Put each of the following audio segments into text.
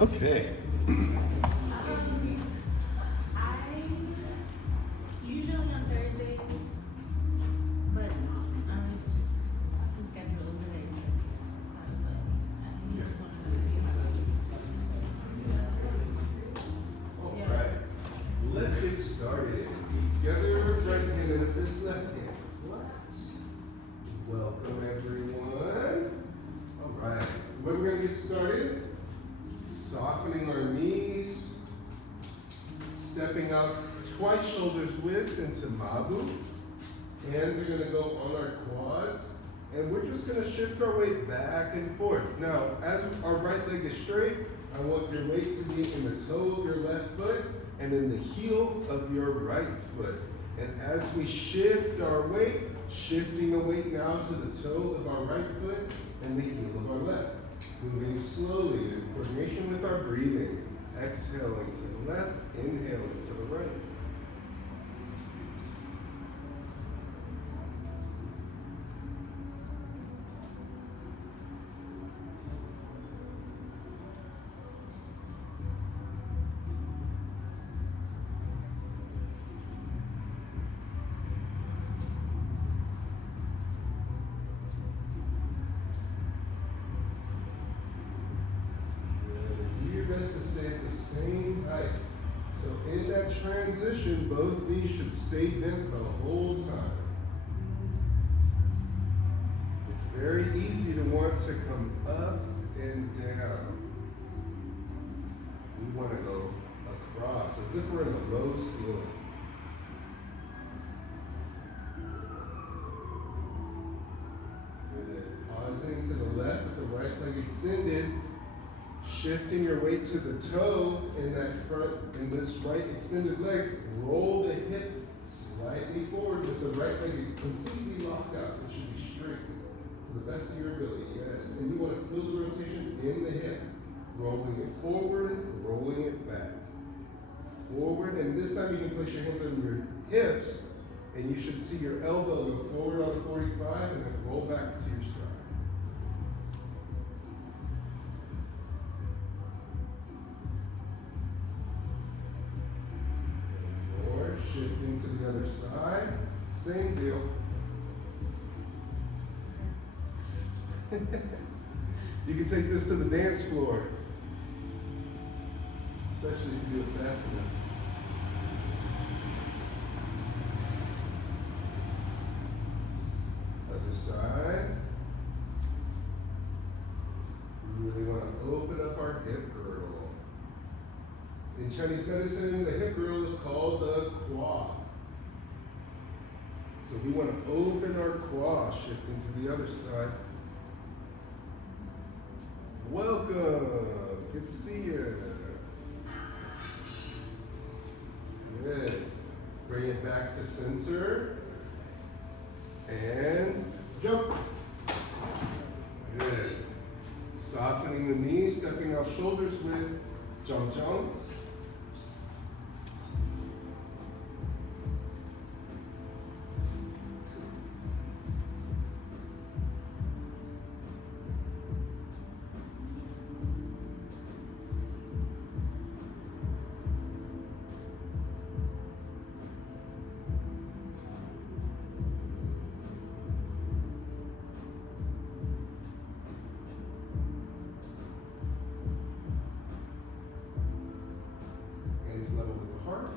Okay. I usually on Thursdays, but I can schedule today so I see time, but I just wanted to see. All right. Let's get started. Feet together, right hand in a fist, left hand flat. Welcome everyone. All right. When we're gonna get started, softening our knees, stepping out twice shoulders width into Mabu. Hands are gonna go on our quads, and we're just gonna shift our weight back and forth. Now, as our right leg is straight, I want your weight to be in the toe of your left foot and in the heel of your right foot. And as we shift our weight, shifting the weight now to the toe of our right foot and the heel of our left. Moving slowly in coordination with our breathing. Exhaling to the left, inhaling to the right. Transition, both knees should stay bent the whole time. It's very easy to want to come up and down. We want to go across as if we're in a low ceiling. Good. Pausing to the left with the right leg extended. Shifting your weight to the toe in that front, in this right extended leg. Roll the hip slightly forward with the right leg completely locked out. It should be straight to the best of your ability. Yes. And you want to feel the rotation in the hip. Rolling it forward, rolling it back. Forward, and this time you can place your hands on your hips, and you should see your elbow go forward on a 45 and then roll back to your side. Shifting to the other side, same deal. You can take this to the dance floor, especially if you do it fast enough. Other side. We really want to open up our hip girdle. In Chinese medicine, the hip girdle is called the quad. So we want to open our quad, shifting to the other side. Welcome. Good to see you. Good. Bring it back to center. And jump. Good. Softening the knees, stepping out shoulders with jump jump. Level with the heart.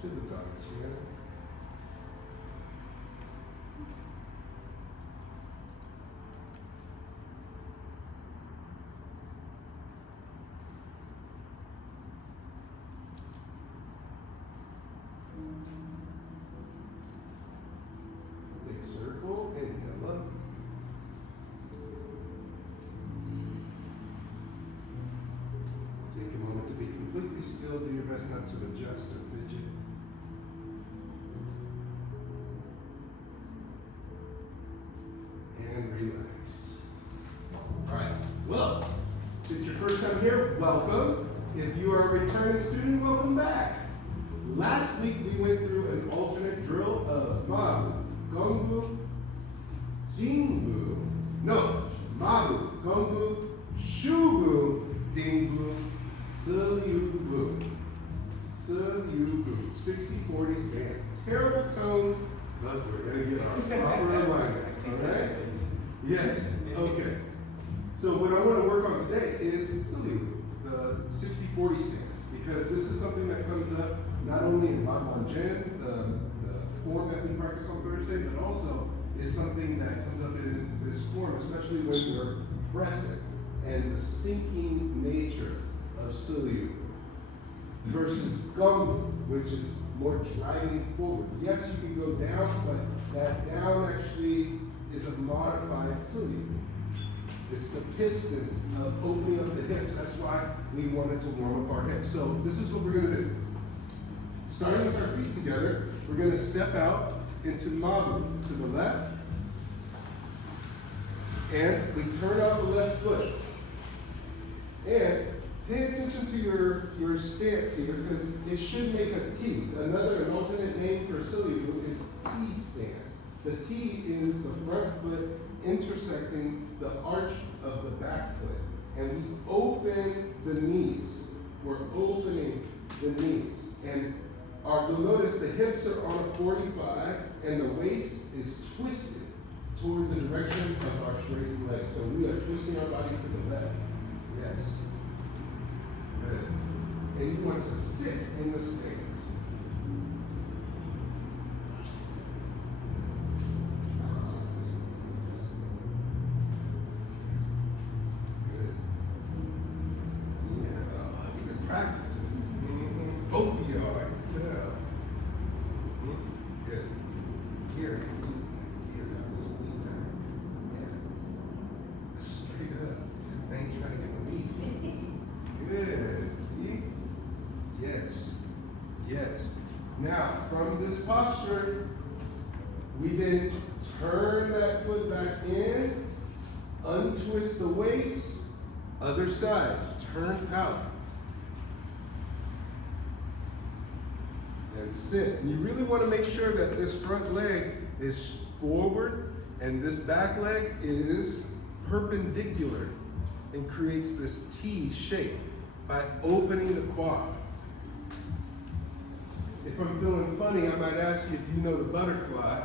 to the Taiji. Big circle, inhale up. Take a moment to be completely still. Do your best not to adjust or fidget. And relax. All right. Well, if it's your first time here, welcome. If you are a returning student, welcome back. Last week we went through an alternate drill of Mabu, Gongbu, Jingbu. No, Mabu, Gongbu, Shubu, Dingbu, Siubu. Siubu. 60-40 stance. Terrible tones, but we're going to get our proper alignment. Alright? Yes. Okay. So what I want to work on today is Siubu, the 60-40 stance, because this is something that comes up not only in Mabu and Zhan, the form that we practice on Thursday, but also is something that comes up in this form, especially when we're pressing, and the sinking nature of Siubu versus Gongbu, which is more driving forward. Yes, you can go down, but that down actually is a modified Siubu. It's the piston of opening up the hips. That's why we wanted to warm up our hips. So this is what we're going to do. Starting with our feet together, we're going to step out into Mabu to the left. And we turn out the left foot. And pay attention to your stance here, because it should make a T. An alternate name for Siubu is T stance. The T is the front foot intersecting the arch of the back foot. And we open the knees. We're opening the knees. And you'll notice the hips are on a 45 and the waist is twisted toward the direction of our straight leg. So we are twisting our bodies to the left. Yes. Good. And you want to sit in the stance. Good. Yeah, you've been practicing. Both of y'all, I can tell. Good. Here, now this lean down. Yeah. Straight up. I ain't trying to get the meat. Good. Yes. Yes. Now, from this posture, we then turn that foot back in, untwist the waist, other side, turn out. And sit. And you really want to make sure that this front leg is forward and this back leg is perpendicular and creates this T shape by opening the quad. If I'm feeling funny, I might ask you if you know the butterfly,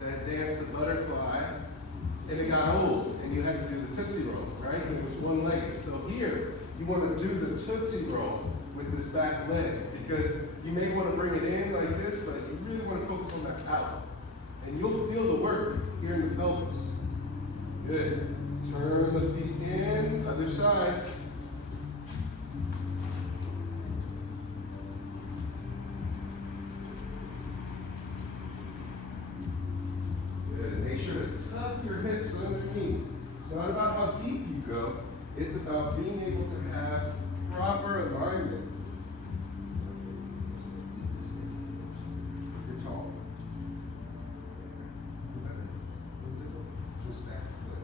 that dance, the butterfly, and it got old and you had to do the Tootsie Roll, right? And it was one-legged. So here, you want to do the Tootsie Roll with this back leg, because you may want to bring it in like this, but you really want to focus on that out. And you'll feel the work here in the pelvis. Good. Turn the feet in, other side. Good. Make sure to tuck your hips underneath. It's not about how deep you go, it's about being able to have proper alignment. You're tall. This back foot.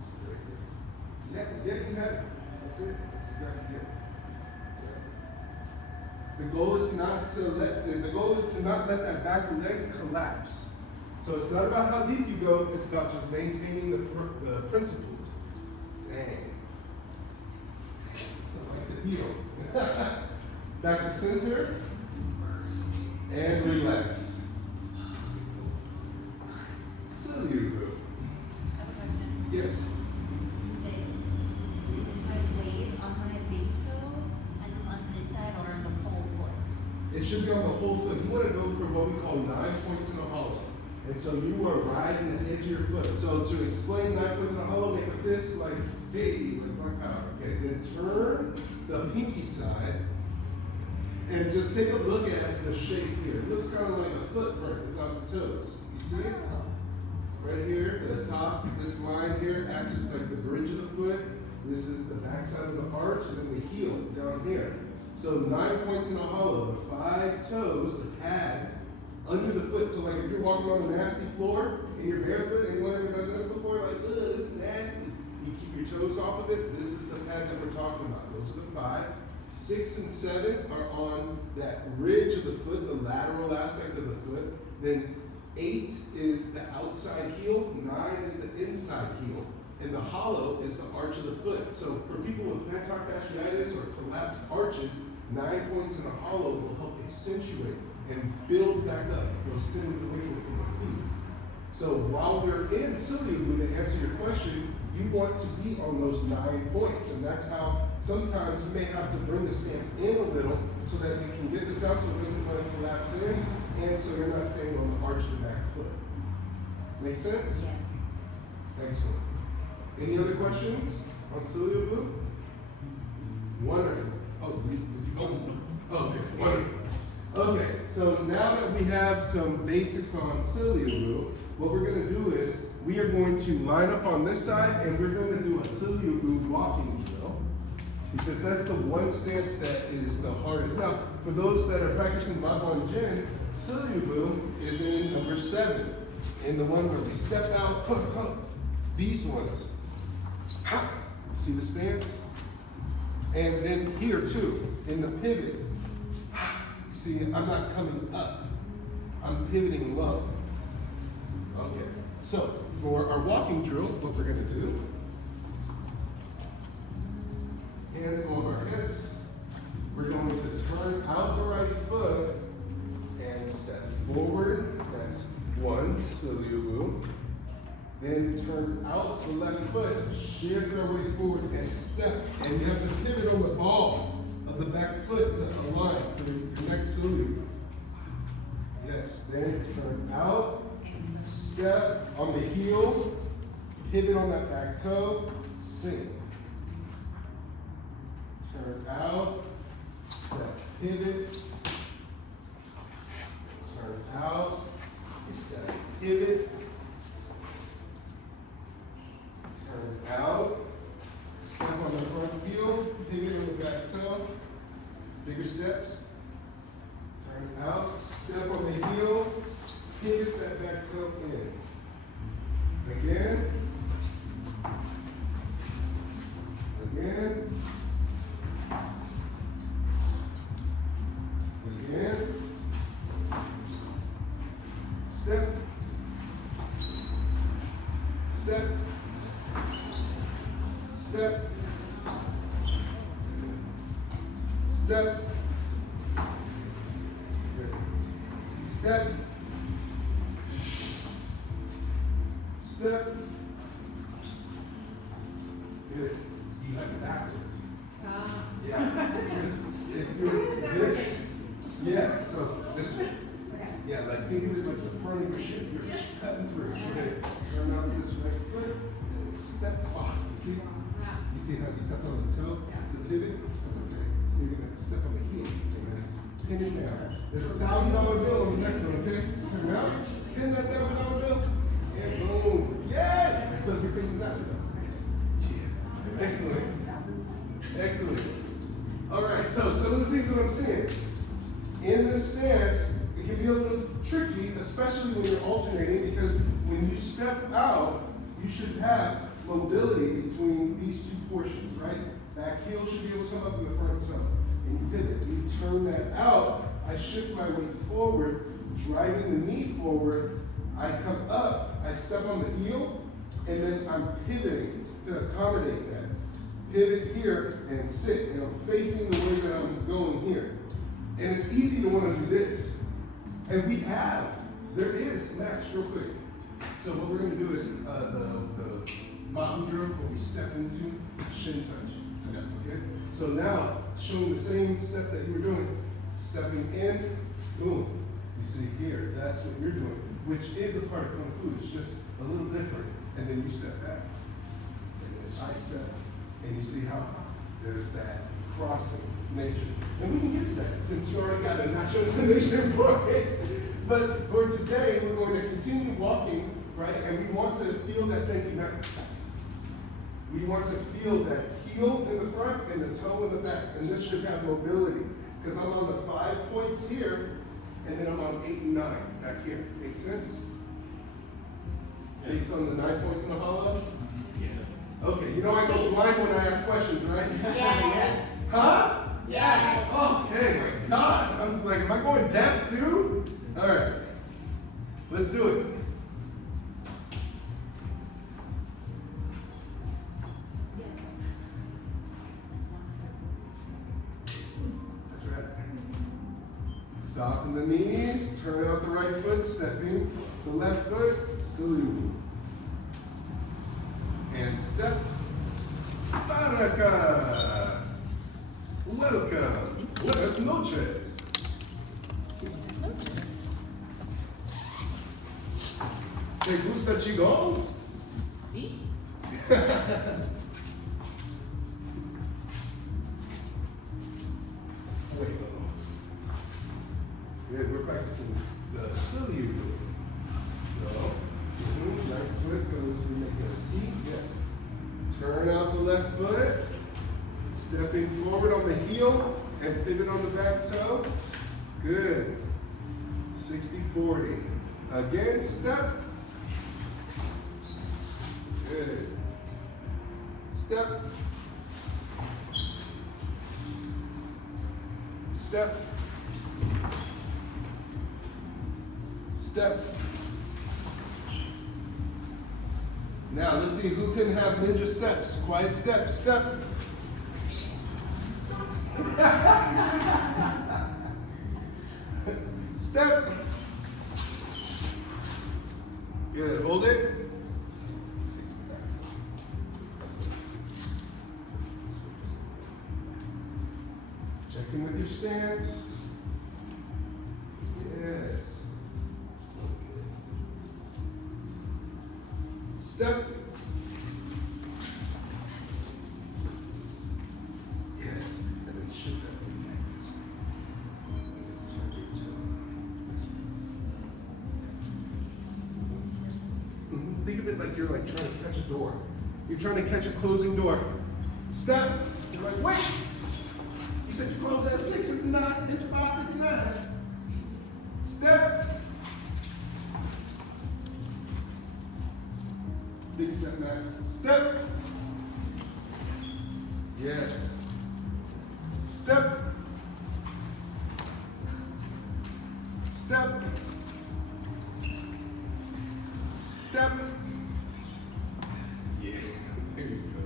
See right there. Yeah, you had it. That's it. That's exactly it. Yeah. The goal is to not let that back leg collapse. So it's not about how deep you go, it's about just maintaining the principles. Dang. Like the heel. Back to center. And relax. Siubu. I have a question. Yes. Is my weight on my big toe and on this side or on the whole foot? It should be on the whole foot. You want to go for what we call 9 points in a hollow. And so you are riding the edge of your foot. So to explain 9 points in a hollow, make a fist like, hey, like my power. Okay, then turn the pinky side and just take a look at the shape here. It looks kind of like a footprint without the toes. You see it? Right here, the top, this line here acts as like the bridge of the foot. This is the back side of the arch, and then the heel down here. So 9 points in a hollow, the 5 toes, the pads, under the foot. So like if you're walking on a nasty floor and you're barefoot, anyone ever done this before? Like, ugh, this is nasty. You keep your toes off of it. This is the pad that we're talking about. Those are the 5. 6 and 7 are on that ridge of the foot, the lateral aspect of the foot. Then 8 is the outside heel, 9 is the inside heel, and the hollow is the arch of the foot. So for people with plantar fasciitis or collapsed arches, 9 points in a hollow will help accentuate and build back up those tendons and ligaments in the feet. So while we're in Xiebu, to answer your question, you want to be on those 9 points, and that's how sometimes you may have to bring the stance in a little so that you can get this out so it doesn't want to collapse in, and so you're not staying on the arch of the back foot. Make sense? Yes. Excellent. Any other questions on Xiebu? Wonderful. Oh, did you go? Okay, wonderful. Okay, so now that we have some basics on Xiebu, what we're going to do is we are going to line up on this side and we're going to do a Xiebu walking drill because that's the one stance that is the hardest. Now, for those that are practicing Mabu and Zhan, Xiebu is in number 7, in the one where we step out, these ones. Ha! See the stance? And then here too, in the pivot. You see, I'm not coming up. I'm pivoting low. Okay, so for our walking drill, what we're going to do, hands on our hips, we're going to turn out the right foot and step forward. That's 1, Xiebu. Then turn out the left foot, shift our way forward and step. And you have to pivot on the ball of the back foot to align for the next Xiebu. Yes, then turn out, step on the heel, pivot on that back toe, sink. Turn out, step, pivot, turn out, step, pivot, turn out, step on the front heel, pivot on the back toe, bigger steps, turn out, step on the heel, pivot that back toe in. Again, again, again, step, step, step, step, step, step. Good. You have it backwards. Yeah. If you're this, yeah. So this way. Yeah, like think of it like the front of your ship. You're cutting through. So then turn out this right foot and step off. You see? You see how you stepped on the toe to pivot? That's okay. You're gonna step on the heel and just pin it down. There's a $1,000 bill on the next one, okay? Turn out, pin that $1,000 bill, and boom. Yeah! Look, you're facing that way. Yeah. Excellent. Excellent. All right, so some of the things that I'm seeing. In this stance, it can be a little tricky, especially when you're alternating, because when you step out, you should have mobility between these two portions, right? Back heel should be able to come up in the front toe. And you pivot. You turn that out, I shift my weight forward, driving the knee forward, I come up, I step on the heel, and then I'm pivoting to accommodate that. Pivot here and sit, and I'm facing the way that I'm going here. And it's easy to want to do this. And there is, Max, real quick. So what we're going to do is the Mabu drill, where we step into shin touch. Okay? So now, showing the same step that you were doing, Stepping in, boom. You see here, that's what you're doing, which is a part of Kung Fu. It's just a little different. And then you step back. And then I step. And you see how there's that crossing nature. And we can get to that since you already got a natural inclination for it. But for today, we're going to continue walking, right? And we want to feel that thinking back. We want to feel that heel in the front and the toe in the back. And this should have mobility. Because I'm on the 5 points here, and then I'm on 8 and 9 back here. Make sense? Based on the 9 points in the hollow? Yes. Okay, you know I go blind when I ask questions, right? Yes. Huh? Yes. Okay, my God. I'm just like, am I going deaf too? All right. Let's do it. That's right. Soften the knees, turn out the right foot, stepping the left foot, salute. And step. Baraka. Welcome. Buenas noches. ¿Te gusta Qigong? Sí. Fuego. Good, we're practicing the Xiebu. So, right foot goes and make a T, yes. Turn out the left foot, stepping forward on the heel and pivot on the back toe. Good. 60-40. Again, step. Good. Step. Step. Step. Now let's see who can have ninja steps. Quiet step. Step. Step. Good. Hold it. Check in with your stance. Yes. Step. Yes. And then shift that way back this way. Turn your toe this way. Think of it like you're like trying to catch a door. You're trying to catch a closing door. Step. You're like, wait. You said you close at 6. It's not. It's 5:59. Step. Big step, Max. Step. Yes. Step. Step. Step. Yeah. There you go.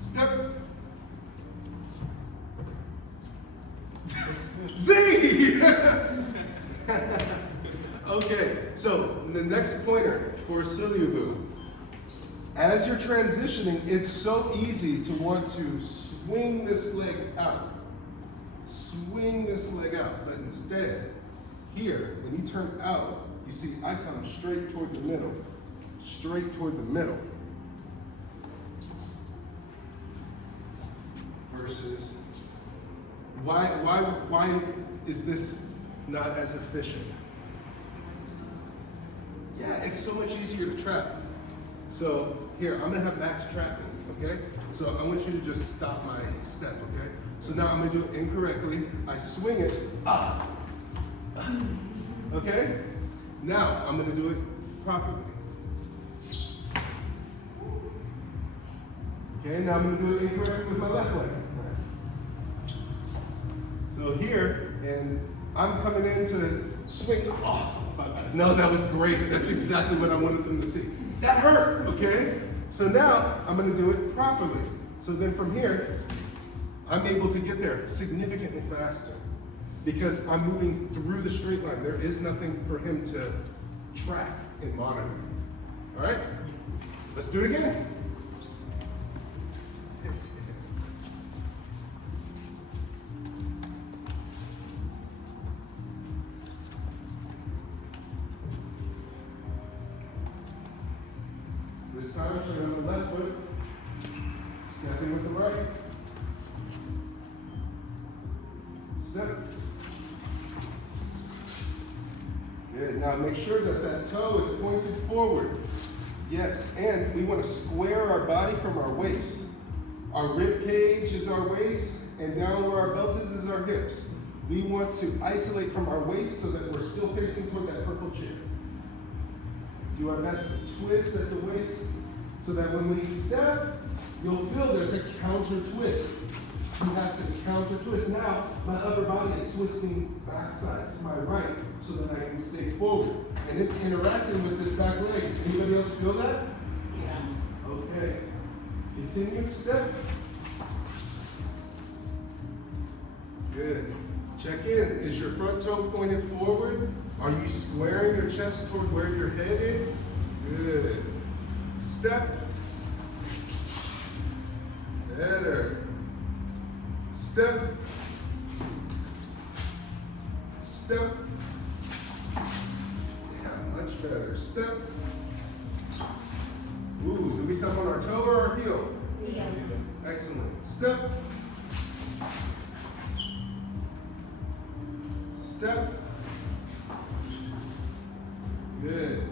Step. Z! Okay, so the next pointer for Xiebu. As you're transitioning, it's so easy to want to swing this leg out. Swing this leg out, but instead, here, when you turn out, you see I come straight toward the middle. Straight toward the middle. Versus, why is this not as efficient? Yeah, it's so much easier to trap. So here, I'm gonna have Max trapping, okay? So I want you to just stop my step, okay? So now I'm gonna do it incorrectly. I swing it, okay? Now I'm gonna do it properly. Okay, now I'm gonna do it incorrectly with my left leg. So here, and I'm coming in to swing. Oh, no, that was great. That's exactly what I wanted them to see. That hurt, okay? So now I'm gonna do it properly. So then from here, I'm able to get there significantly faster because I'm moving through the straight line. There is nothing for him to track and monitor. All right? Let's do it again. This time, turn on the left foot. Step in with the right. Step. Good. Now make sure that that toe is pointed forward. Yes, and we want to square our body from our waist. Our rib cage is our waist, and down where our belt is our hips. We want to isolate from our waist so that we're still facing toward that purple chair. Do our best to twist at the waist so that when we step, you'll feel there's a counter twist. You have to counter twist. Now, my upper body is twisting backside to my right so that I can stay forward. And it's interacting with this back leg. Anybody else feel that? Yeah. Okay. Continue, step. Good. Check in. Is your front toe pointed forward? Are you squaring your chest toward where you're headed? Good. Step. Better. Step. Step. Yeah, much better. Step. Ooh, did we step on our toe or our heel? Yeah. Excellent. Step. Step. Good.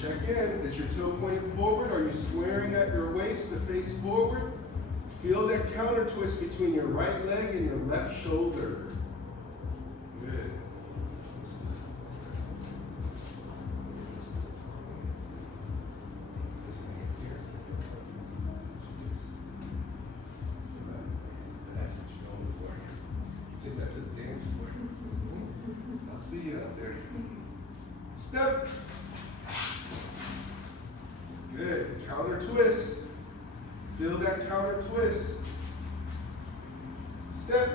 Check in. Is your toe pointed forward? Are you squaring at your waist to face forward? Feel that counter twist between your right leg and your left shoulder. Good. That's what you're going for. Take that to the dance floor. I'll see you out there. Step. Good. Counter twist. Feel that counter twist. Step.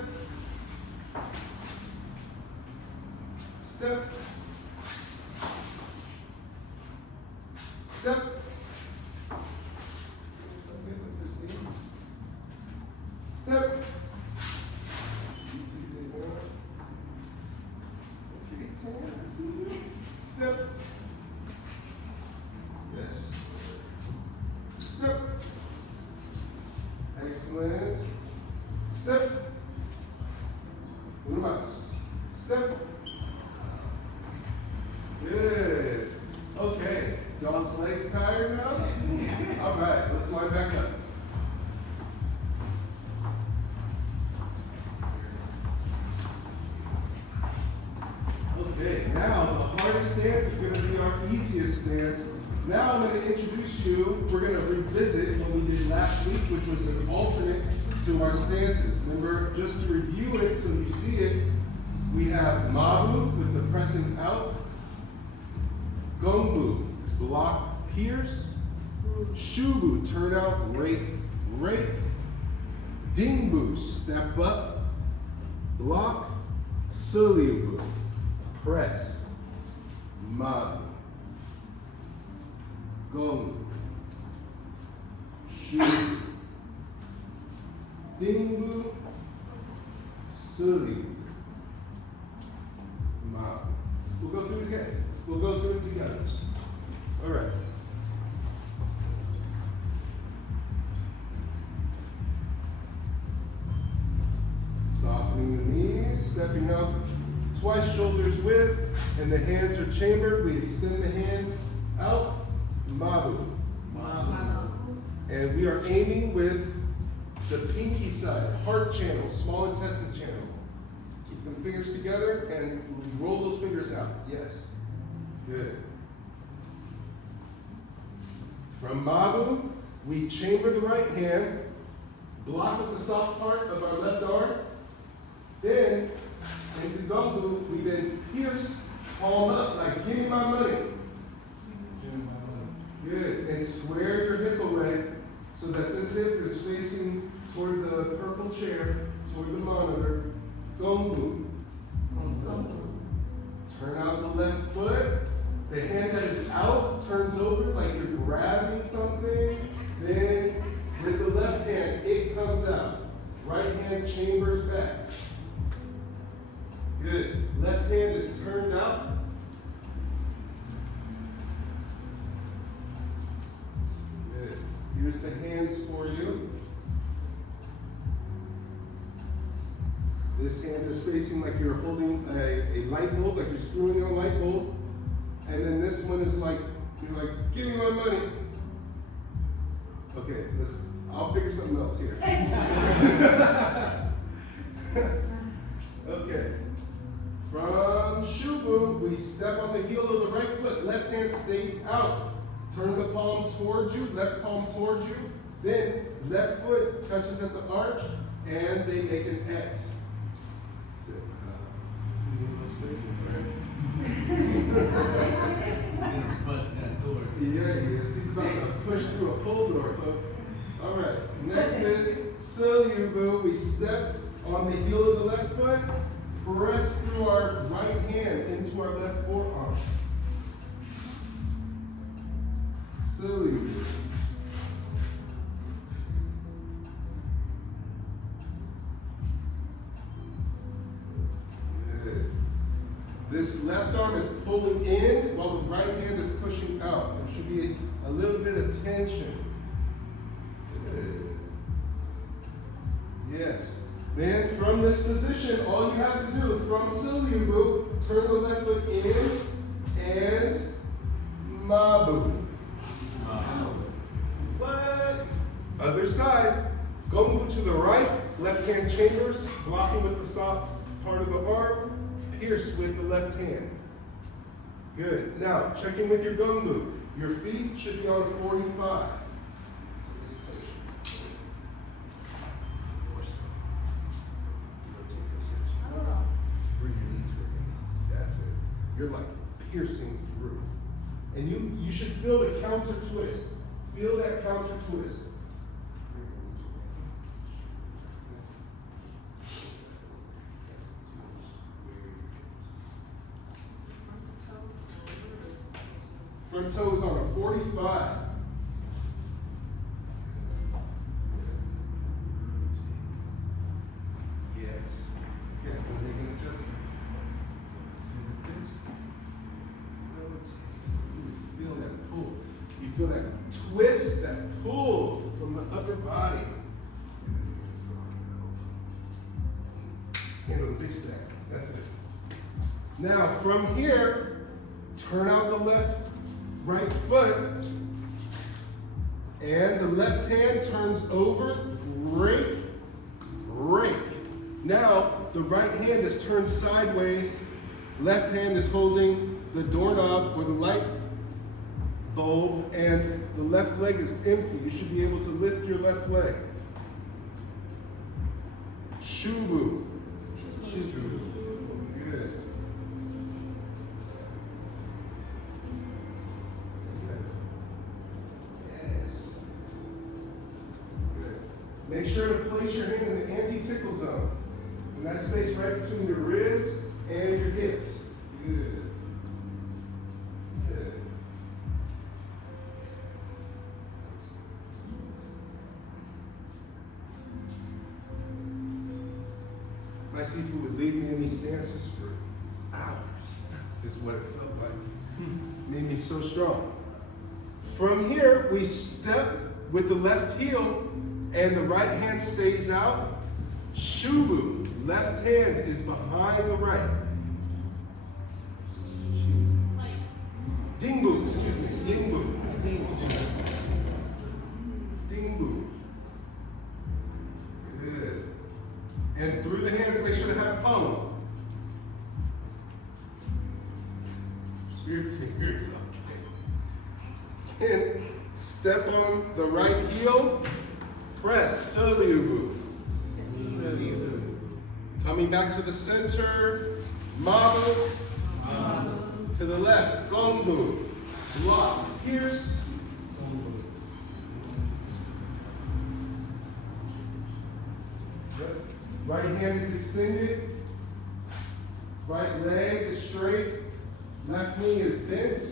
Step. Step. Something with this knee. Step. Okay, 10. I see you. Step. Yes. Step. Excellent. Step. Uno más. Step. Good. Okay. Y'all's legs tired now? All right, let's line back up. Okay, now the hardest stance is going to be our easiest stance. Now I'm going to introduce you, we're going to revisit what we did last week, which was an alternate to our stances. Remember, just to review it so you see it, we have Mabu with the pressing out, Gongbu, block, pierce, Shubu, turn out, rake, rake, Dingbu, step up, block, Sulibu, press, Mabu, Gong, Shubu, Dingbu, Sulibu, Mabu. We'll go through it again. We'll go through it together. All right. Softening the knees, stepping up twice shoulders width, and the hands are chambered. We extend the hands out. Mabu. Mabu. And we are aiming with the pinky side, heart channel, small intestine channel. Keep them fingers together and roll those fingers out. Yes. Good. From Mabu, we chamber the right hand, block with the soft part of our left arm. Then, into Gongbu, we then pierce, palm up, like, give me my money. Good. And square your hip away so that this hip is facing toward the purple chair, toward the monitor. Gongbu. Turn out the left foot. The hand that is out turns over like you're grabbing something. Then, with the left hand, it comes out. Right hand chambers back. Good. Left hand is turned out. Here's the hands for you. This hand is facing like you're holding a light bulb, like you're screwing in a light bulb. And then this one is like, you're like, give me my money. Okay, listen, I'll figure something else here. Okay. From Xiebu, we step on the heel of the right foot. Left hand stays out. Turn the palm towards you, left palm towards you. Then left foot touches at the arch, and they make an X. Sit. Yeah, he is. He's about to push through a pull door, folks. All right. Next is Xiebu. We step on the heel of the left foot. Press through our right hand into our left forearm. Xiebu. Good. This left arm is pulling in while the right hand is pushing out. There should be a little bit of tension. Good. Yes. Then from this position, all you have to do from Xiebu, turn the left foot in and Mabu. What? Other side. Gongbu to the right, left hand chambers, blocking with the soft part of the arm, pierce with the left hand. Good. Now, check in with your Gongbu. Your feet should be on a 45. Bring your knee toward. That's it. You're like piercing through. And you should feel the counter twist. Feel that counter twist. Front toe is on a 45. Yes. Again, we'll make an adjustment. You feel that pull. You feel that twist, that pull from the upper body. And a big stack. That's it. Now, from here, turn out the right foot, and the left hand turns over, rake, rake. Now, the right hand is turned sideways, left hand is holding the doorknob or the light bulb, and the left leg is empty. You should be able to lift your left leg. Xiebu. Xiebu. Good. Yes. Good. Make sure to place your hand in the anti-tickle zone. And that space right between your ribs and your hips. Good. Good. My seafood would leave me in these stances for hours, is what it felt like. Made me so strong. From here, we step with the left heel, and the right hand stays out. Xiebu, left hand is behind the right. Dingbu, excuse me, Dingbu. Dingbu. Good. And through the hands, make sure to have palm. Spirit fingers, okay. And step on the right heel, press, Xiebu. Coming back to the center, Mabu. To the left, Gongbu. Block, pierce. Right hand is extended. Right leg is straight. Left knee is bent.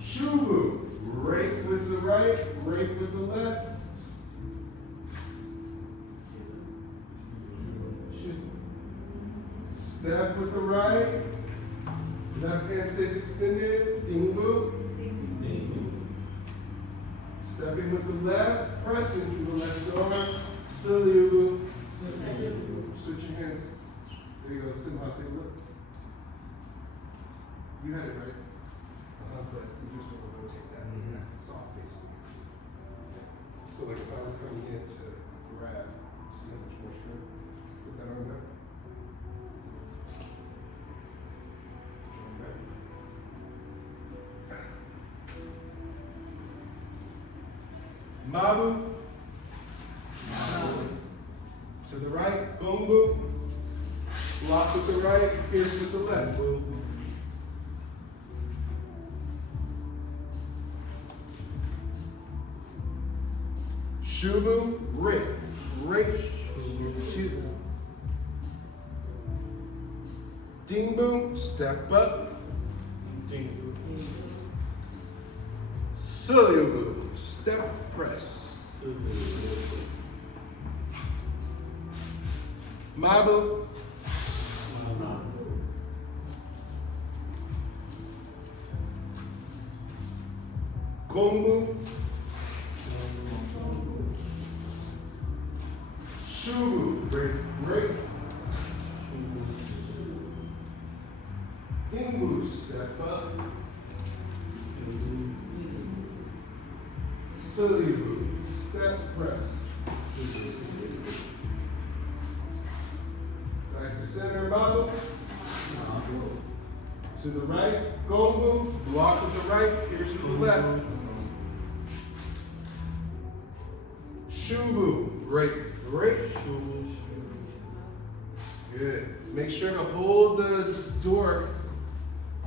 Xiebu. Rake with the right, rake with the left. Step with the right. Left hand stays extended. Xiebu. Stepping with the left, pressing through the left arm. Xiebu. Switch your hands. There you go. Simha, take a look. You had it right. But you just want to rotate that soft facing. So like if I were coming in to grab, see how much more strength? Put that arm down. Mabu. To the right, Gongbu. Block with the right, pierce with the left. Xiebu, break, Xiebu. Xiebu, step up. Xiebu, step press. Mabu. Gongbu. Xiebu, break. Xiebu, step up. Xiebu, step press. Back to center, Mabu. To the right, Gongbu. Block with the right, pierce with the left. Xiebu, break. Good. Make sure to hold the door,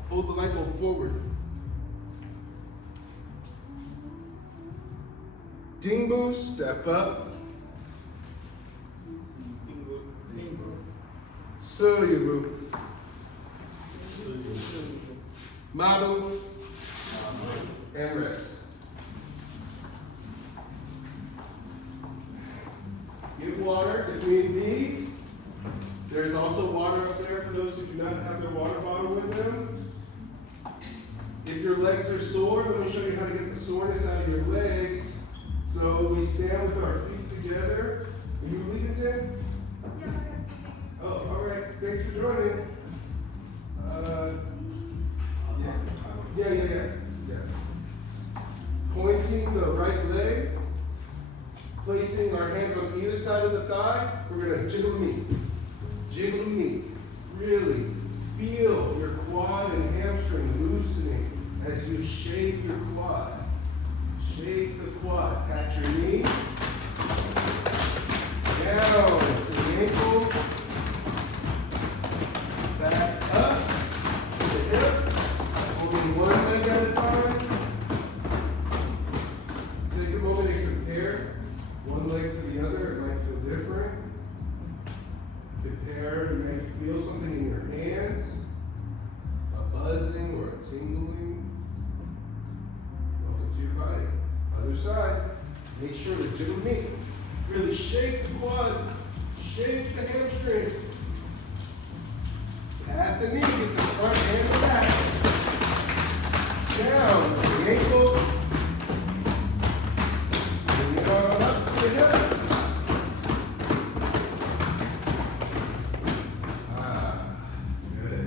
hold the light bulb forward. Xiebu, step up. Xiebu. Mabu. And rest. Get water if need be. There's also water up there for those who do not have their water bottle with them. If your legs are sore, let me show you how to get the soreness out of your legs. So we stand with our feet together. Will you lead it in? Oh, all right. Thanks for joining. Yeah. Pointing the right leg. Placing our hands on either side of the thigh. We're going to jiggle knee. Jiggle knee. Really feel your quad and hamstring loosening as you shake your quad. Shake the quad. Catch your knee. Down to the ankle. Back up to the hip. Holding one leg at a time. Take a moment and compare one leg to the other. It might feel different. Compare, you may feel something in your hands, a buzzing or a tingling. Welcome to your body. Other side, make sure to jiggle knee. Really shake the quad, shake the hamstring. At the knee, get the front and the back. Down to the ankle. Bring it on up to the hip. Good.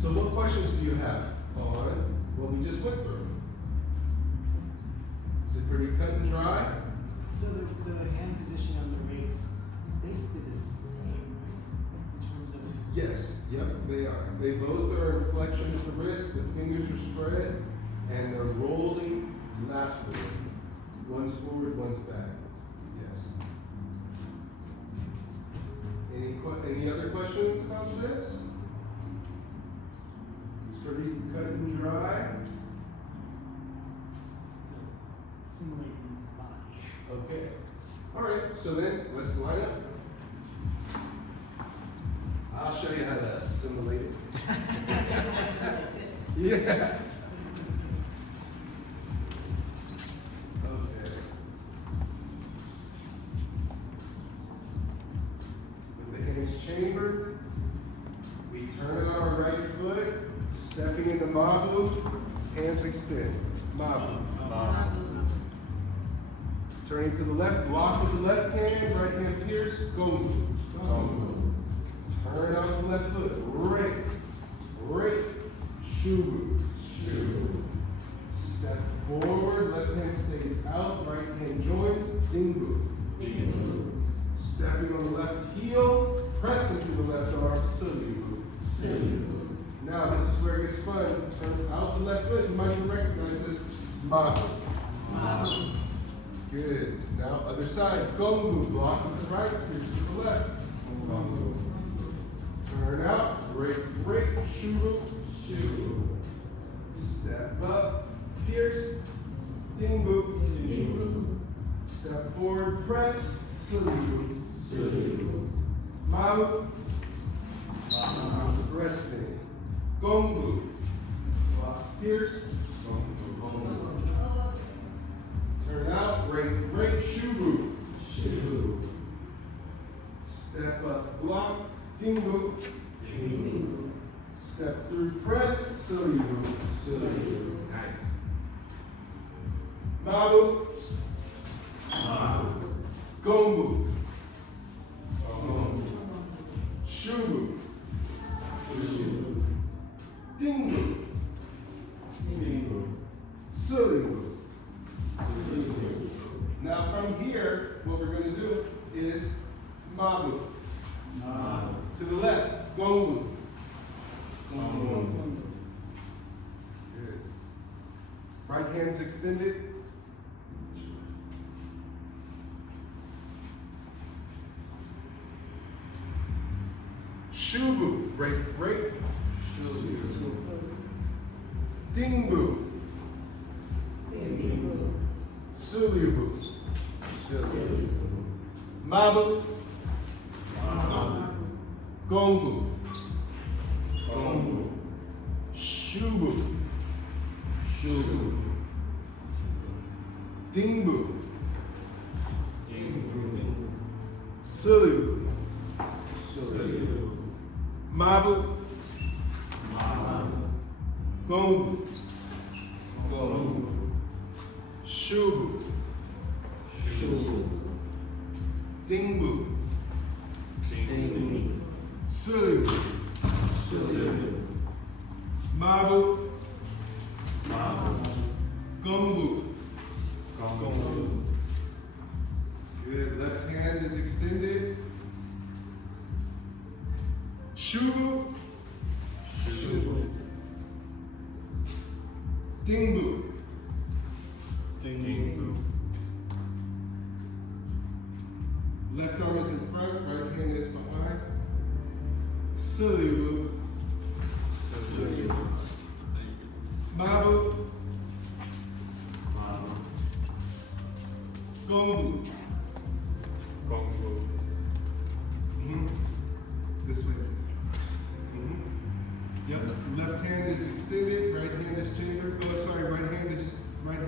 So what questions do you have on what we just went through? Is it pretty cut and dry? So the hand position on the rakes, basically the same, right? In terms of... Yes, yep, they are. They both are in flexion at the wrist, the fingers are spread, and they're rolling laterally. One's forward, one's back. Yes. Any other questions about this? It's pretty cut and dry. Still simulating the body. Okay. All right, so then let's line up. I'll show you how to assimilate it. Yeah. Okay. With the hands chambered, we turn on our right foot, stepping into Mabu. Mabu, hands extend. Mabu. Mabu. Turning to the left, block with the left hand, right hand pierce, Gongu. Turn out the left foot, Rake, Xiebu. Step forward, left hand stays out, right hand joins, Xiebu. Stepping on the left heel, pressing through the left arm, Xiebu. Now this is where it gets fun. Turn out the left foot, you might even recognize this, Mabu. Good. Now other side, Gongu, block with the right, pierce with the left. Turn out, Rake, Xiebu. Step up, pierce, Xiebu. Step forward, press, Xiebu. Mabu. Resting. Gongu. Block, pierce. Turn out, Rake, Xiebu. Step up, block, Xiebu. Step through, press, Xiebu. Nice. Mabu. Gongu. Xiebu. Xiebu. Xiebu. Now from here, what we're going to do is Mabu. To the left, Gongu. Good. Right hand's extended. Xiebu, break. Xiebu. Xiebu. Mabu. Gongu. Xiebu. Xiebu. Xiebu. Mabu. Gongu. Xiebu. Xiebu. Xiebu. Mabu. Gongu. Good. Left hand is extended. Xiebu. Xiebu. Left arm is in front, right hand is behind. Xiebu. Mabu. Gongu. This way. Yep. Left hand is extended, right hand is chambered. Oh, sorry, right hand, right.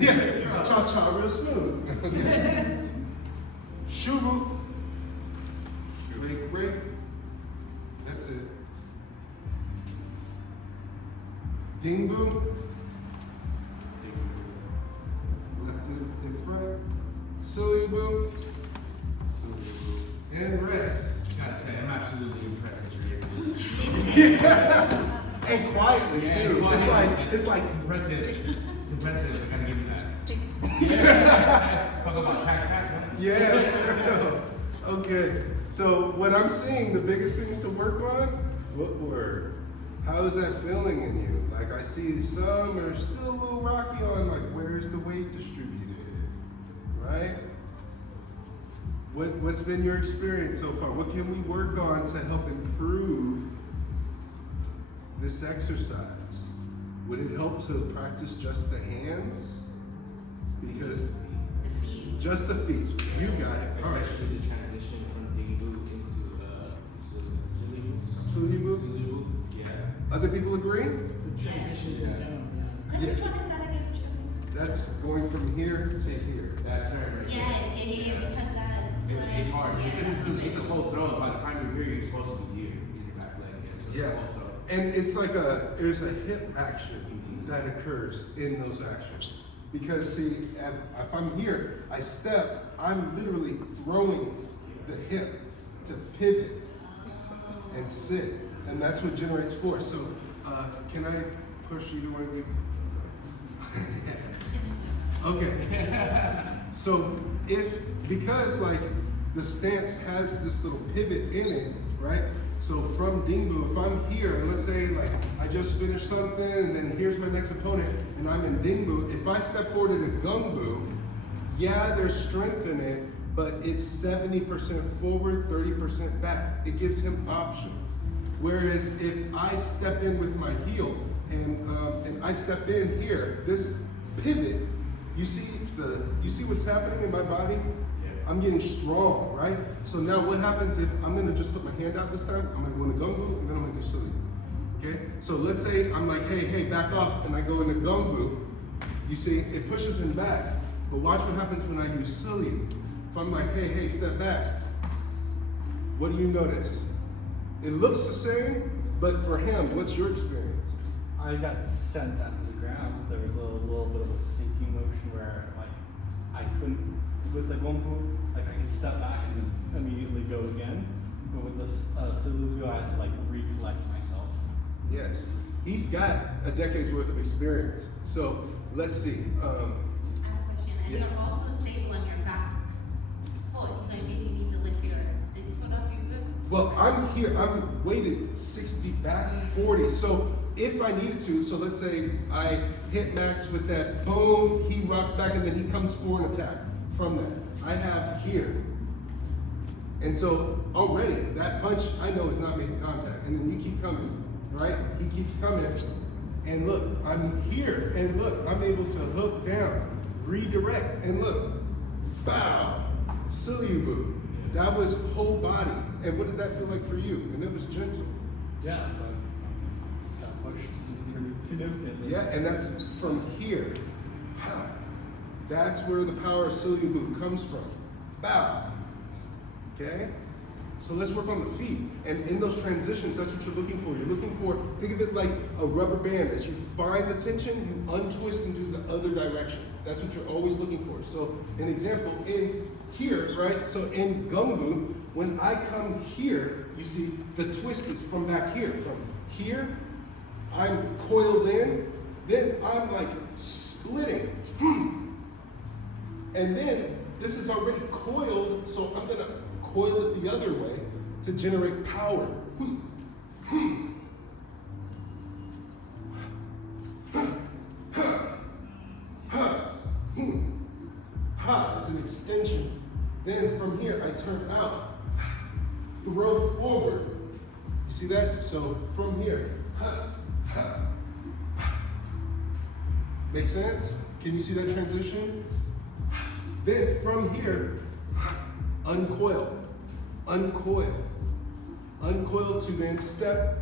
Yeah, cha-cha, real smooth. Okay. Xiebu. Break. That's it. Xiebu. Left in front. Xiebu. And rest. Gotta say, I'm absolutely impressed that you're able to. Yeah. And quietly too. It's like impressive. It's impressive. I gotta give you that. Yeah. Talk about tact. Yeah. Okay. So what I'm seeing, the biggest things to work on, footwork. How is that feeling in you? Like I see some are still a little rocky on like where's the weight distributed, right? What's been your experience so far? What can we work on to help improve this exercise? Would it help to practice just the hands? Because The feet. just the feet, you got it. All right. Especially the transition from Xiebu into Xiebu? Yeah. Other people agree? The transition to down. Because Yeah. which one is that again? That's going from here to here. That turn right Yes, yeah, because that's it's a whole throw. By the time you're here, you're supposed to be here in your back leg. So it's Yeah. a whole throw. And it's like there's a hip action that occurs in those actions. Because see, if I'm here, I step, I'm literally throwing the hip to pivot and sit. And that's what generates force. So can I push either one of you? Okay. So because like the stance has this little pivot in it, right? So from Dingbu, if I'm here, and let's say like I just finished something, and then here's my next opponent, and I'm in Dingbu, if I step forward into Gungbu, yeah, there's strength in it, but it's 70% forward, 30% back. It gives him options. Whereas if I step in with my heel, and I step in here, this pivot, you see what's happening in my body? I'm getting strong, right? So now what happens if I'm gonna just put my hand out this time? I'm gonna go into Gungbu, and then I'm gonna do Silly. Okay? So let's say I'm like, hey, back off, and I go into Gungbu. You see, it pushes him back. But watch what happens when I use Silly. If I'm like, hey, step back, what do you notice? It looks the same, but for him, what's your experience? I got sent down to the ground. There was a little bit of a sinking motion where like I couldn't, with the Gompu, like I could step back and then immediately go again. But with this Silubu, I had to like reflect myself. Yes, he's got a decade's worth of experience. So let's see. I have a question. And Yes. you're also stable on your back foot, so in case you need to lift this foot up, you're good? Well, I'm here, I'm weighted 60 back, 40. So if I needed to, so let's say I hit Max with that boom, he rocks back, and then he comes for an attack from that. I have here. And so already that punch I know is not making contact. And then you keep coming, right? He keeps coming. And look, I'm here. And look, I'm able to hook down, redirect, and look, bow, Silubu. That was whole body. And what did that feel like for you? And it was gentle. Yeah, that pushed significantly. Yeah, and that's from here. That's where the power of Silubu comes from. Bow. Okay? So let's work on the feet. And in those transitions, that's what you're looking for. You're looking for, think of it like a rubber band. As you find the tension, you untwist and do the other direction. That's what you're always looking for. So an example, in here, right? So in Gungbu, when I come here, you see the twist is from back here. From here, I'm coiled in, then I'm like splitting. And then this is already coiled, so I'm gonna coil it the other way to generate power. It's an extension. Then from here, I turn out, throw forward. You see that? So from here, make sense? Can you see that transition? Then from here, uncoil, uncoil, uncoil to then step,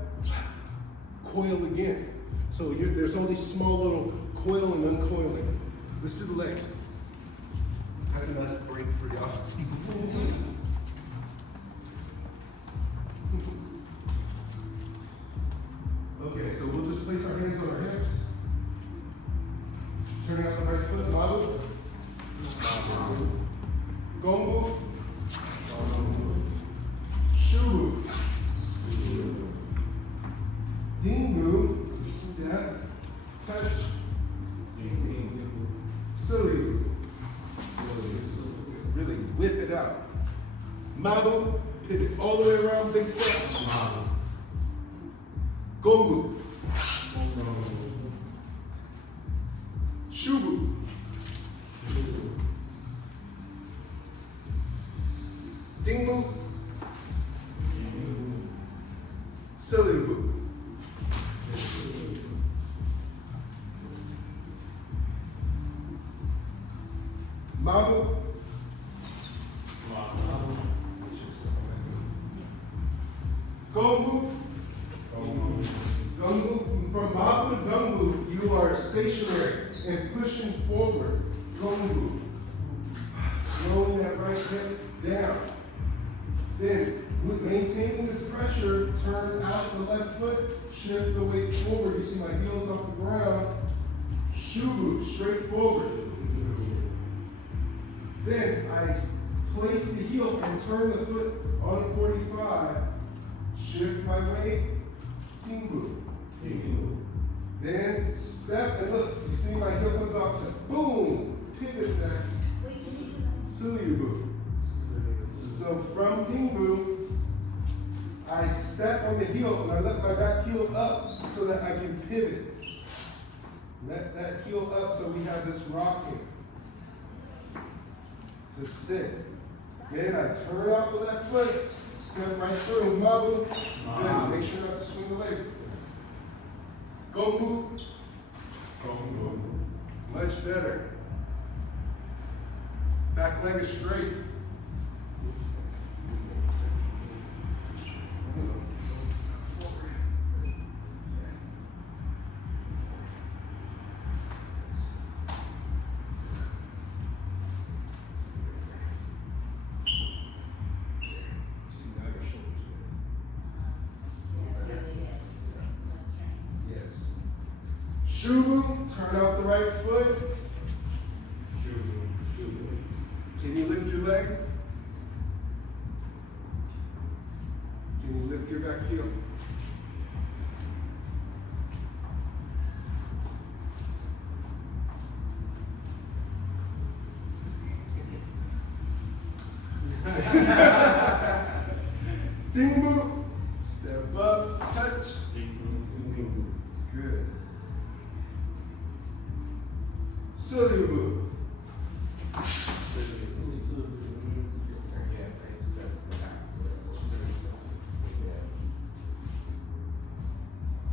coil again. So there's all these small little coil and uncoiling. Let's do the legs. Had enough break for y'all. Okay, so we'll just place our hands on our hips. Turning out the right foot, Mabu. Gombu. Xiebu. Dingbu. Step. Touch. Silly. Really whip it out. Mabu. Pivot all the way around, big step. Gombu. Xiebu. Dingbu. Silubu. Mabu. Gombu. Gumbu. From Mabu to Gumbu, you are stationary and pushing forward. Gumbu. Rolling that right hip down. Then, with maintaining this pressure, turn out the left foot, shift the weight forward. You see my heels off the ground. Xiebu, straight forward. Then I place the heel and turn the foot on a 45. Shift my weight. Qigong. Then step and look. You see my heel comes off to boom. Pivot that. Xiebu. So from Qigong, I step on the heel and I let my back heel up so that I can pivot. Let that heel up so we have this rocking. To sit. Then I turn out the left foot, step right through. Mabu. Good. Make sure not to swing the leg. Gombu. Much better. Back leg is straight. Xiebu, turn out the right foot. Can you lift your leg? Can you lift your back heel? Dingbu, step up, touch. Good. Xiebu.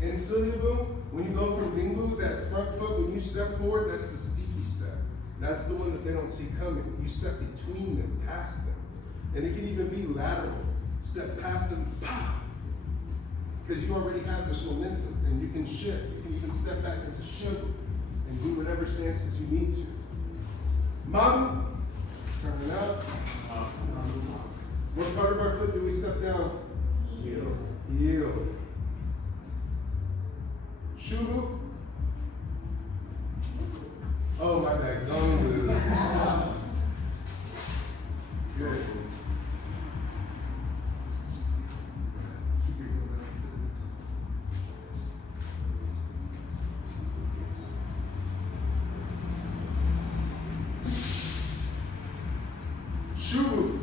In Xiebu, when you go from Dingbu, that front foot, when you step forward, that's the steepy step. That's the one that they don't see coming. You step between them, past them. And it can even be lateral. Step past them, pow! Because you already have this momentum, and you can shift. You can even step back into Xiebu and do whatever stances you need to. Mabu, turn it out. What part of our foot do we step down? Heel. Xiebu. Oh, my bad. Gong. Good. Xiebu.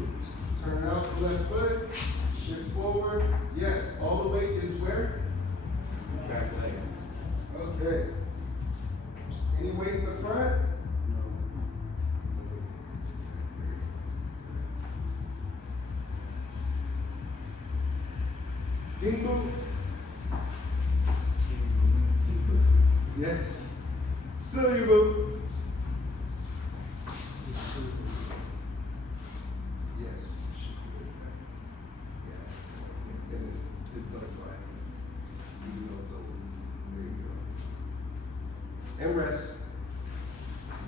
Turn out the left foot. Shift forward. Yes. All the weight is where? Back leg. Okay. Any weight in the front? Xiebu. Yes. Xiebu. Yes. Yeah. And then butterfly. Even though it's over. There you go. And rest.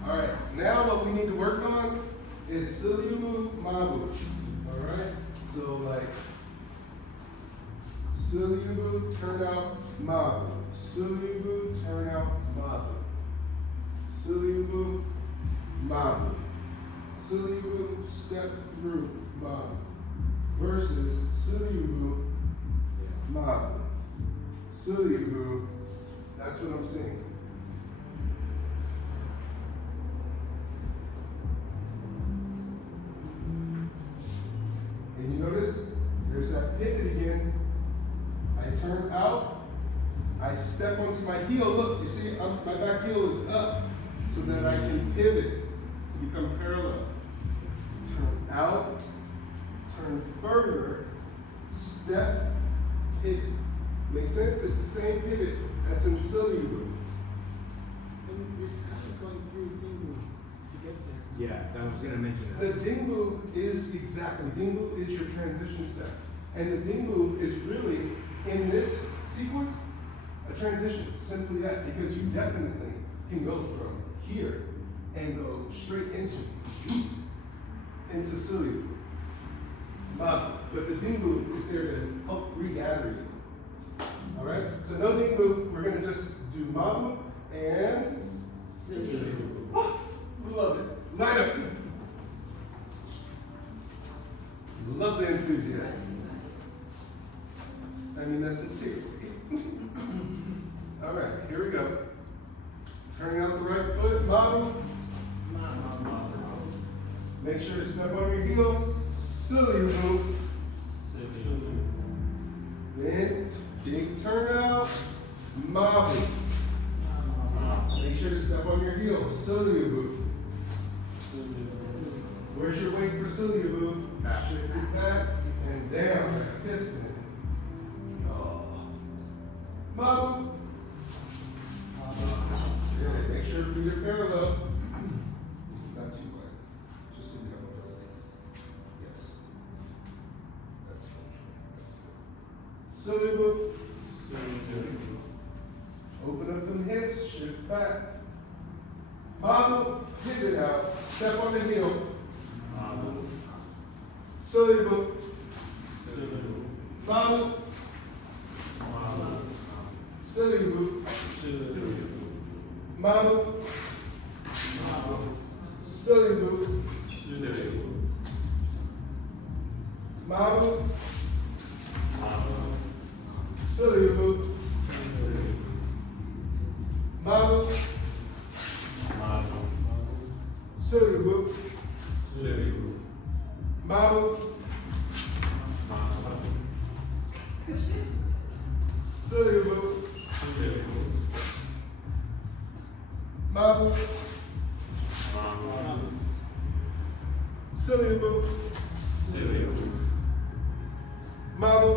All right. Now what we need to work on is Xiebu Mabu. All right. So like Xiebu, turn out Mabu. Xiebu, turn out Mabu. Xiebu, Mabu. Xiebu, step through Mabu. Versus Xiebu, Mabu. Xiebu, that's what I'm saying. And you notice, there's that pivot again. I turn out, I step onto my heel. Look, you see, my back heel is up so that I can pivot to become parallel. Turn out, turn further, step, pivot. Make sense? It's the same pivot that's in Xiebu. And you're kind of going through Qigong to get there. Yeah, I was gonna mention The that. Dingbu is exactly, Dingbu is your transition step. And the Dingbu is really, in this sequence, a transition, simply that, because you definitely can go from here and go straight into Xiebu. Mabu. But the Xiebu is there to help regather you. All right? So no Xiebu. We're going to just do Mabu and oh, love it. Line up. Love the enthusiasm. I mean, that's sincere. All right, here we go. Turning out the right foot, Mabu. Make sure to step on your heel. Xiebu. Then big turnout. Mabu. Make sure to step on your heel. Xiebu. Where's your weight for Xiebu? Shift your back and down like a piston. Mabu. Good. Make sure feet are parallel. Not too wide. Just so you have a belly. Yes. That's functional. That's good. Open up them hips. Shift back. Mabu. Pivot out. Step on the heel. Xiebu. Mabu. Xiebu. Mabu. Xiebu. Mabu. Xiebu. Mabu. Xiebu. Mabu. Xiebu. Mabu. Xiebu. Mabu.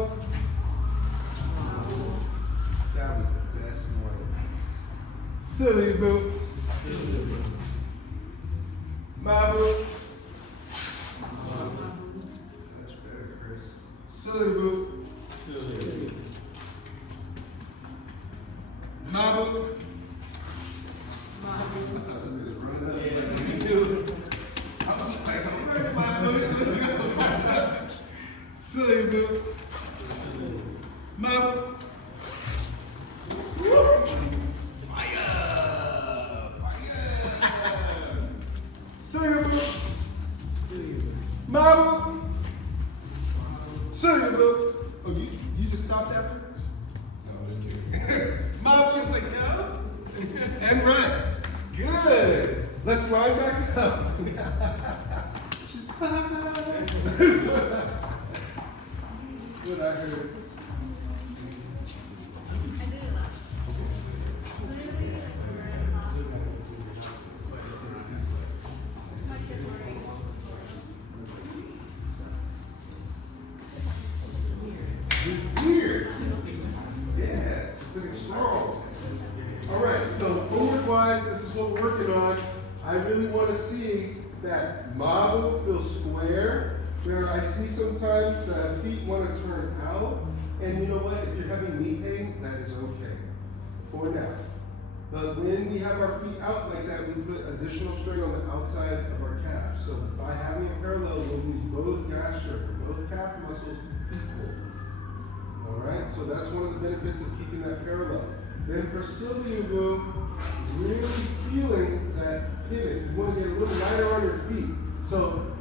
That was the best one. Xiebu. Mabu. Much better, Chris. Xiebu. Mabu. Me too. I was like, I'm ready flat footed. Let's go. Xiebu. Mabu. Fire! Fire! Xiebu. Mabu. Xiebu. Oh, you just stopped after? No, I'm just kidding. Mabu. Like, no. And rest. Good. Let's line back up. What I heard. I did it last. Literally, Weird. Yeah, it's pretty strong. All right, so footwork-wise, this is what we're working on. I really want to see that Mabu feel square, where I see sometimes the feet want to turn out. And you know what? If you're having knee pain, that is okay for now. But when we have our feet out like that, we put additional strain on the outside of our calf. So by having it parallel, we'll use both gastric, both calf muscles equal. All right, so that's one of the benefits of keeping that parallel. Then for Xiebu, really feeling that pivot. You want to get a little lighter on your feet. So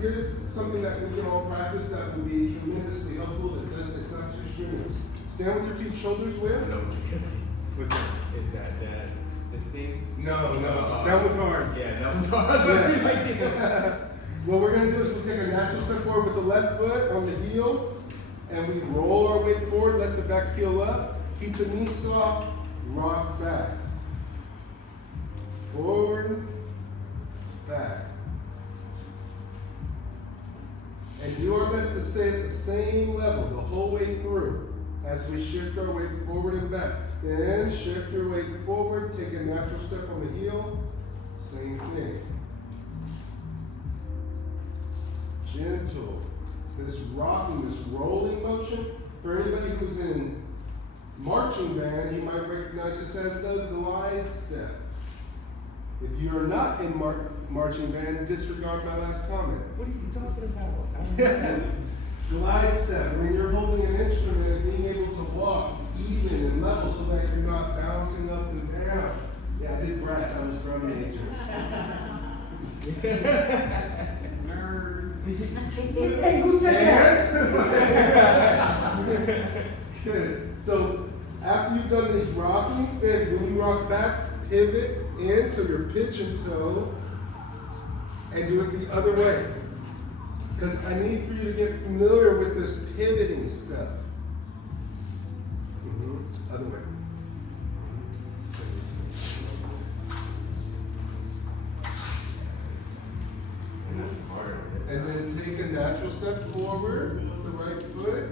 here's something that we can all practice that will be tremendously helpful. It's not too strenuous. Stand with your feet shoulders where? What's that? Is that this thing? No, that one's hard. Yeah, that one's hard. Yeah. What we're going to do is we'll take a natural step forward with the left foot on the heel, and we roll our weight forward, let the back heel up, keep the knee soft, rock back. Forward, back. And do our best to stay at the same level the whole way through as we shift our weight forward and back. Then shift your weight forward, take a natural step on the heel, same thing. Gentle. This rocking, this rolling motion, for anybody who's in marching band, you might recognize this as the glide step. If you are not in marching band, disregard my last comment. What is he talking about? glide step, when you're holding an instrument, being able to walk even and level so that you're not bouncing up and down. Yeah, I did brass, I was drum major. Nerd. Hey, who said that? Good. So after you've done these rockings, then when you rock back, pivot in, so you're pitch and toe, and do it the other way. Because I need for you to get familiar with this pivoting stuff. Other way. And then take a natural step forward with the right foot.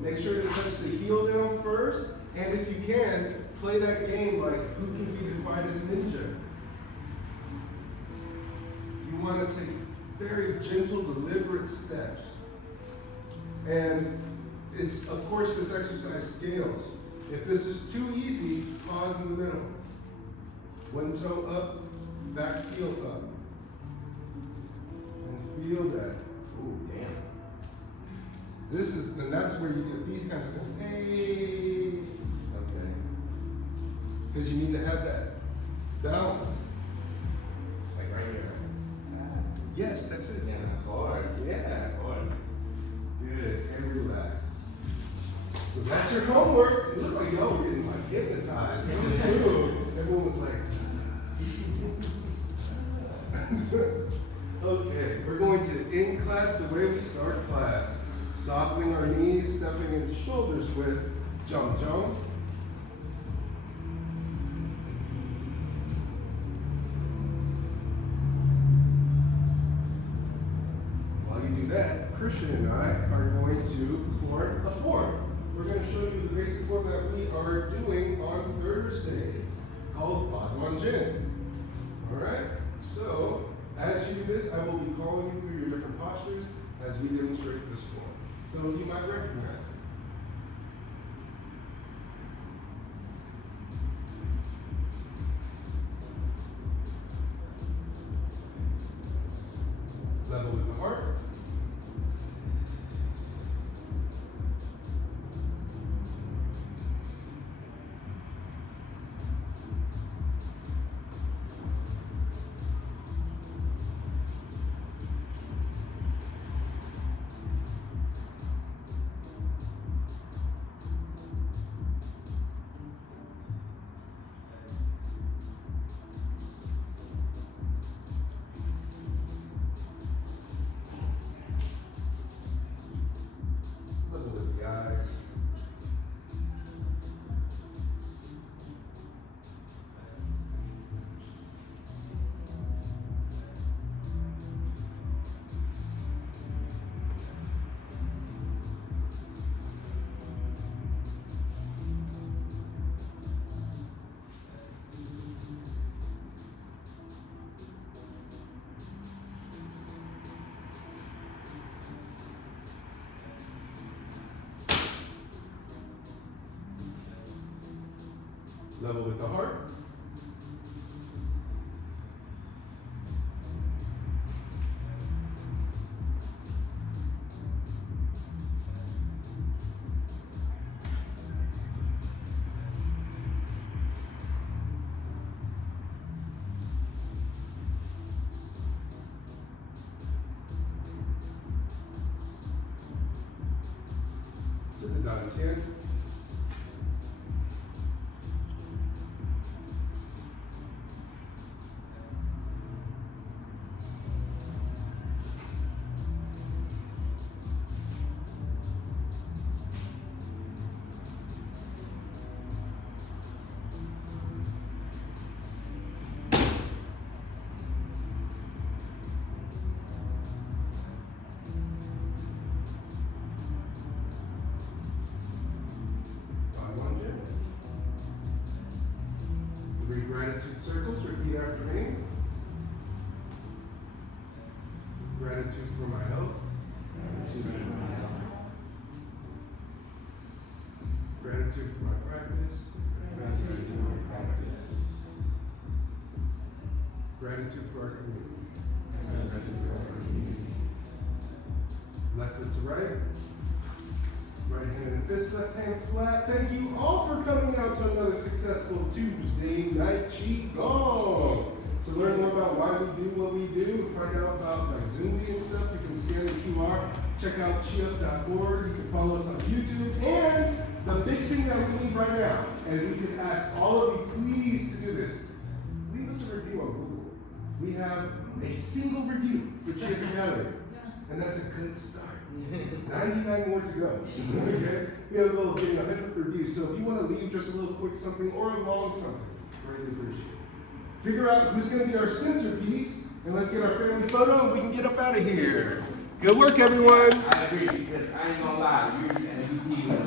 Make sure to touch the heel down first. And if you can, play that game like who can be the quietest ninja. You want to take very gentle, deliberate steps. And it's, of course, this exercise scales. If this is too easy, pause in the middle. One toe up, back heel up. And feel that. Ooh, damn. This is, and that's where you get these kinds of things. Hey! Okay. Because you need to have that balance. Like right here. Yes, that's it. Damn, that's hard. Yeah. That's hard. Good, and relax. So that's your homework. It looked like y'all were getting like hypnotized. Everyone was like, okay, we're going to end class the way we start class. Softening our knees, stepping in shoulders with jump, jump. While you do that, Christian and I are going to perform a form. We're going to show you the basic form that we are doing on Thursdays, called Duan. All right? So, as you do this, I will be calling you through your different postures as we demonstrate this form. Some of you might recognize it. Level with the heart. Level with the eyes. Level with the heart. Sit the down in. Three gratitude circles, repeat after me. Gratitude for my health. Gratitude for my practice. Gratitude for our community. Left foot to right. right hand in the fist, left hand flat. Thank you all for coming out to another successful Tuesday night Qigong. To learn more about why we do what we do, find out about like Zoom and stuff, you can scan the QR, check out chiup.org, you can follow us on YouTube, and the big thing that we need right now, and we could ask all of you please to do this, leave us a review on Google. We have a single review for Chiup Academy, and that's a good start. 99 more to go. Okay? We have a little thing, 100 reviews, so if you want to leave just a little quick something or a long something, greatly appreciate it. Figure out who's going to be our centerpiece, and let's get our family photo, and we can get up out of here. Good work, everyone. I agree, because I ain't gonna lie, you're an MVP.